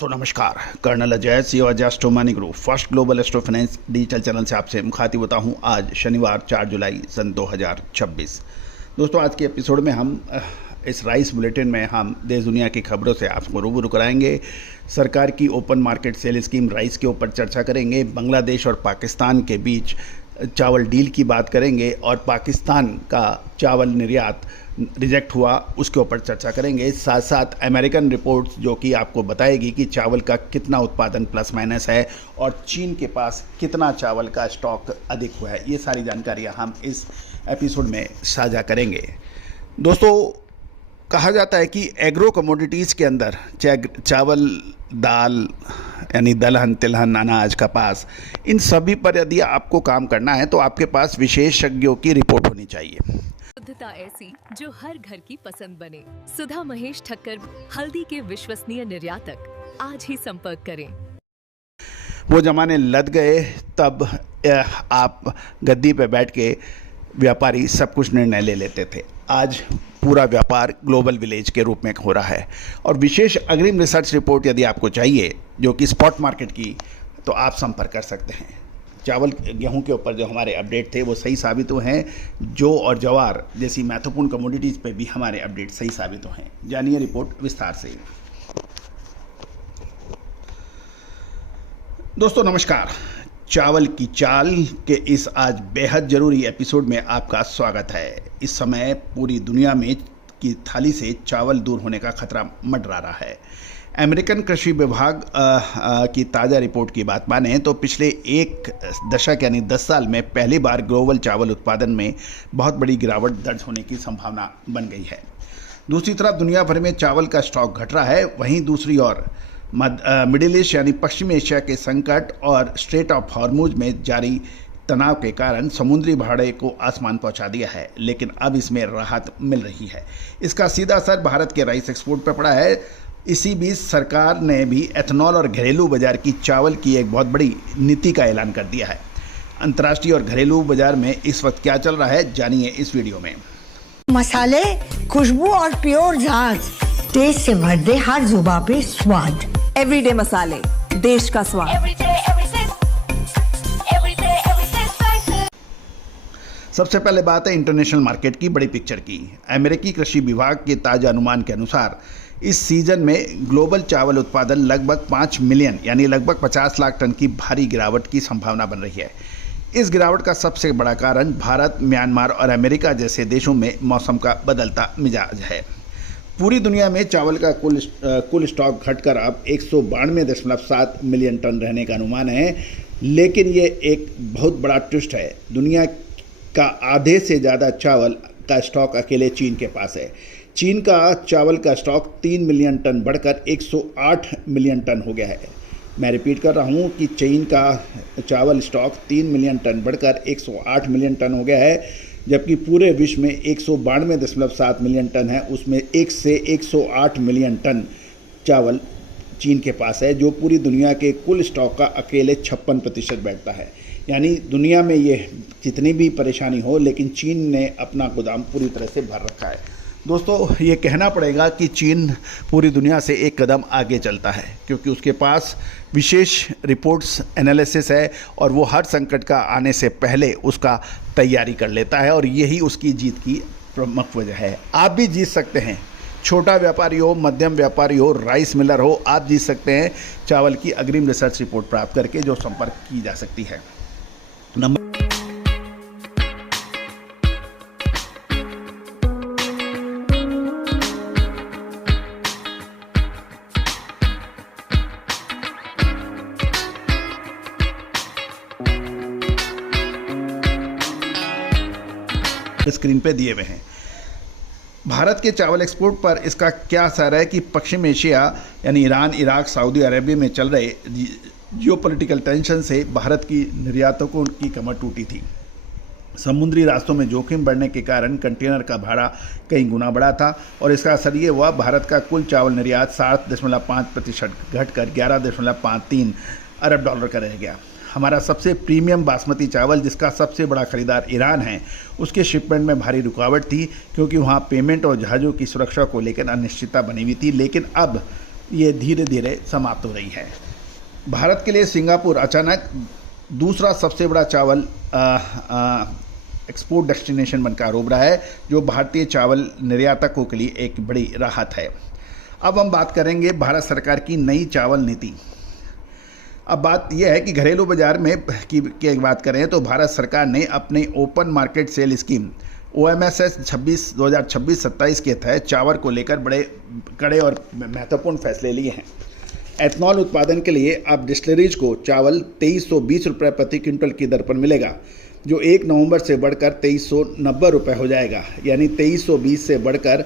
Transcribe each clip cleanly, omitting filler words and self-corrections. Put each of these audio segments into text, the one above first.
दोस्तों नमस्कार। Colonel Ajay CO astro money group first global astro finance digital channel से आपसे मुखातिब होता हूं। आज शनिवार 4 जुलाई सन 2026। दोस्तों आज के एपिसोड में हम इस राइस बुलेटिन में हम देश दुनिया की खबरों से आपको रूबरू कराएंगे। सरकार की open market sale scheme rice के ऊपर चर्चा करेंगे। बांग्लादेश और पाकिस्तान के बीच चावल डील की बात करेंगे और पाकिस्तान का चावल निर्यात रिजेक्ट हुआ उसके ऊपर चर्चा करेंगे। साथ साथ अमेरिकन रिपोर्ट्स जो कि आपको बताएगी कि चावल का कितना उत्पादन प्लस माइनस है और चीन के पास कितना चावल का स्टॉक अधिक हुआ है, ये सारी जानकारियां हम इस एपिसोड में साझा करेंगे। दोस्तों कहा जाता है कि एग्रो कमोडिटीज़ के अंदर चावल, दाल यानी दलहन, तिलहन, अनाज, कपास, इन सभी पर यदि आपको काम करना है तो आपके पास विशेषज्ञों की रिपोर्ट होनी चाहिए। शुद्धता ऐसी जो हर घर की पसंद बने। सुधा महेश ठक्कर, हल्दी के विश्वसनीय निर्यातक। आज ही संपर्क करें। वो जमाने लद गए तब आप गद्दी पे बैठ के व्यापारी सब कुछ निर्णय ले लेते थे। आज पूरा व्यापार ग्लोबल विलेज के रूप में हो रहा है। और विशेष अग्रिम रिसर्च रिपोर्ट यदि आपको चाहिए जो कि स्पॉट मार्केट की, तो आप संपर्क कर सकते हैं। चावल गेहूं के ऊपर जो हमारे अपडेट थे वो सही साबित हुए हैं। जौ और जवार जैसी महत्वपूर्ण कमोडिटीज़ पे भी हमारे अपडेट सही साबित हुए हैं। जानिए रिपोर्ट विस्तार से। दोस्तों नमस्कार। चावल की चाल के इस आज बेहद ज़रूरी एपिसोड में आपका स्वागत है। इस समय पूरी दुनिया में की थाली से चावल दूर होने का खतरा मंडरा रहा है। अमेरिकन कृषि विभाग की ताज़ा रिपोर्ट की बात माने तो पिछले एक दशक यानी 10 साल में पहली बार ग्लोबल चावल उत्पादन में बहुत बड़ी गिरावट दर्ज होने की संभावना बन गई है। दूसरी तरफ दुनिया भर में चावल का स्टॉक घट रहा है। वहीं दूसरी ओर मिडिल ईस्ट यानी पश्चिमी एशिया के संकट और स्ट्रेट ऑफ हॉर्मुज में जारी तनाव के कारण समुद्री भाड़े को आसमान पहुंचा दिया है, लेकिन अब इसमें राहत मिल रही है। इसका सीधा असर भारत के राइस एक्सपोर्ट पर पड़ा है। इसी बीच सरकार ने भी एथनॉल और घरेलू बाजार की चावल की एक बहुत बड़ी नीति का ऐलान कर दिया है। अंतर्राष्ट्रीय और घरेलू बाजार में इस वक्त क्या चल रहा है, जानिए इस वीडियो में। मसाले, खुशबू और प्योर झांझ, टेस्ट से भर दे हर जुबान पे स्वाद। एवरीडे मसाले, देश का स्वाद। सबसे पहले बात है इंटरनेशनल मार्केट की बड़ी पिक्चर की। अमेरिकी कृषि विभाग के ताज़ा अनुमान के अनुसार इस सीजन में ग्लोबल चावल उत्पादन लगभग 5 मिलियन यानी लगभग 50 लाख टन की भारी गिरावट की संभावना बन रही है। इस गिरावट का सबसे बड़ा कारण भारत, म्यांमार और अमेरिका जैसे देशों में मौसम का बदलता मिजाज है। पूरी दुनिया में चावल का कुल स्टॉक घटकर अब 192.7 मिलियन टन रहने का अनुमान है। लेकिन ये एक बहुत बड़ा ट्विस्ट है। दुनिया का आधे से ज़्यादा चावल का स्टॉक अकेले चीन के पास है। चीन का चावल का स्टॉक 3 मिलियन टन बढ़कर 108 मिलियन टन हो गया है। मैं रिपीट कर रहा हूँ कि चीन का चावल स्टॉक 3 मिलियन टन बढ़कर 108 मिलियन टन हो गया है, जबकि पूरे विश्व में 192.7 मिलियन टन है। उसमें 1 से 108 मिलियन टन चावल चीन के पास है, जो पूरी दुनिया के कुल स्टॉक का अकेले 56% बैठता है। यानी दुनिया में ये जितनी भी परेशानी हो, लेकिन चीन ने अपना गोदाम पूरी तरह से भर रखा है। दोस्तों ये कहना पड़ेगा कि चीन पूरी दुनिया से एक कदम आगे चलता है, क्योंकि उसके पास विशेष रिपोर्ट्स एनालिसिस है और वो हर संकट का आने से पहले उसका तैयारी कर लेता है, और यही उसकी जीत की प्रमुख वजह है। आप भी जीत सकते हैं। छोटा व्यापारी हो, मध्यम व्यापारी हो, राइस मिलर हो, आप जीत सकते हैं चावल की अग्रिम रिसर्च रिपोर्ट प्राप्त करके, जो संपर्क की जा सकती है। स्क्रीन पे दिए हुए हैं। भारत के चावल एक्सपोर्ट पर इसका क्या असर है कि पश्चिम एशिया यानी ईरान, इराक, सऊदी अरेबिया में चल रहे जियोपॉलिटिकल टेंशन से भारत की निर्यातकों की कमर टूटी थी। समुद्री रास्तों में जोखिम बढ़ने के कारण कंटेनर का भाड़ा कई गुना बढ़ा था, और इसका असर ये हुआ भारत का कुल चावल निर्यात 7.5% घटकर 11.53 अरब डॉलर का रह गया। हमारा सबसे प्रीमियम बासमती चावल, जिसका सबसे बड़ा खरीदार ईरान है, उसके शिपमेंट में भारी रुकावट थी, क्योंकि वहाँ पेमेंट और जहाज़ों की सुरक्षा को लेकर अनिश्चितता बनी हुई थी। लेकिन अब ये धीरे धीरे समाप्त हो रही है। भारत के लिए सिंगापुर अचानक दूसरा सबसे बड़ा चावल एक्सपोर्ट डेस्टिनेशन बनकर उभरा है, जो भारतीय चावल निर्यातकों के लिए एक बड़ी राहत है। अब हम बात करेंगे भारत सरकार की नई चावल नीति। अब बात यह है कि घरेलू बाजार में की बात करें तो भारत सरकार ने अपने open market sale scheme OMSS 2026-27 के तहत चावल को लेकर बड़े कड़े और महत्वपूर्ण फैसले लिए हैं। एथनॉल उत्पादन के लिए अब डिस्टिलरीज को चावल 2320 रुपये प्रति क्विंटल की दर पर मिलेगा, जो 1 नवंबर से बढ़कर 2390 रुपये हो जाएगा, यानी 2320 से बढ़कर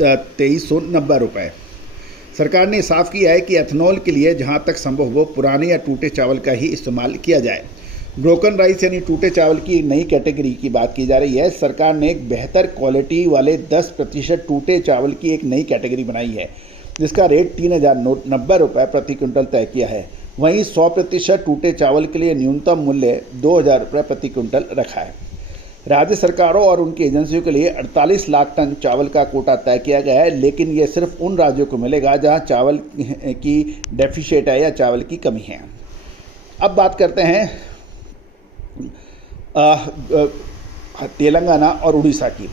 2390 रुपये। सरकार ने साफ किया है कि एथनॉल के लिए जहां तक संभव हो पुराने या टूटे चावल का ही इस्तेमाल किया जाए। ब्रोकन राइस यानी टूटे चावल की नई कैटेगरी की बात की जा रही है। सरकार ने एक बेहतर क्वालिटी वाले 10% टूटे चावल की एक नई कैटेगरी बनाई है, जिसका रेट 3090 रुपये प्रति क्विंटल तय किया है। वहीं 100% टूटे चावल के लिए न्यूनतम मूल्य 2000 रुपये प्रति क्विंटल रखा है। राज्य सरकारों और उनकी एजेंसियों के लिए 48 लाख टन चावल का कोटा तय किया गया है, लेकिन यह सिर्फ उन राज्यों को मिलेगा जहां चावल की डेफिशिएट है या चावल की कमी है। अब बात करते हैं तेलंगाना और उड़ीसा की।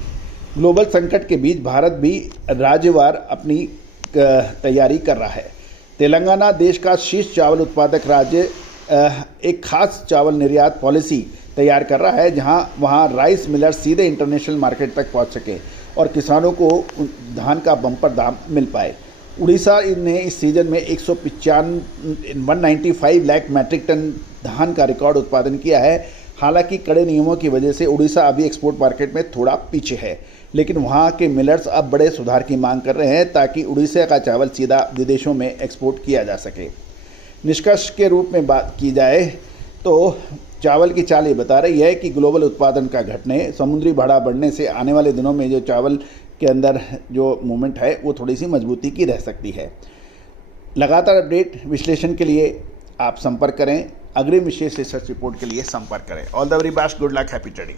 ग्लोबल संकट के बीच भारत भी राज्यवार अपनी तैयारी कर रहा है। तेलंगाना देश का शीर्ष चावल उत्पादक राज्य एक खास चावल निर्यात पॉलिसी तैयार कर रहा है, जहां वहां राइस मिलर सीधे इंटरनेशनल मार्केट तक पहुंच सके और किसानों को धान का बम्पर दाम मिल पाए। उड़ीसा ने इस सीजन में 195 लाख मैट्रिक टन धान का रिकॉर्ड उत्पादन किया है। हालांकि कड़े नियमों की वजह से उड़ीसा अभी एक्सपोर्ट मार्केट में थोड़ा पीछे है, लेकिन वहां के मिलर्स अब बड़े सुधार की मांग कर रहे हैं ताकि उड़ीसा का चावल सीधा विदेशों में एक्सपोर्ट किया जा सके। निष्कर्ष के रूप में बात की जाए तो चावल की चाल ये बता रही है कि ग्लोबल उत्पादन का घटने, समुद्री भाड़ा बढ़ने से आने वाले दिनों में जो चावल के अंदर जो मूवमेंट है वो थोड़ी सी मजबूती की रह सकती है। लगातार अपडेट विश्लेषण के लिए आप संपर्क करें। अग्रिम विशेष रिसर्च रिपोर्ट के लिए संपर्क करें। All the very best, good luck, happy trading.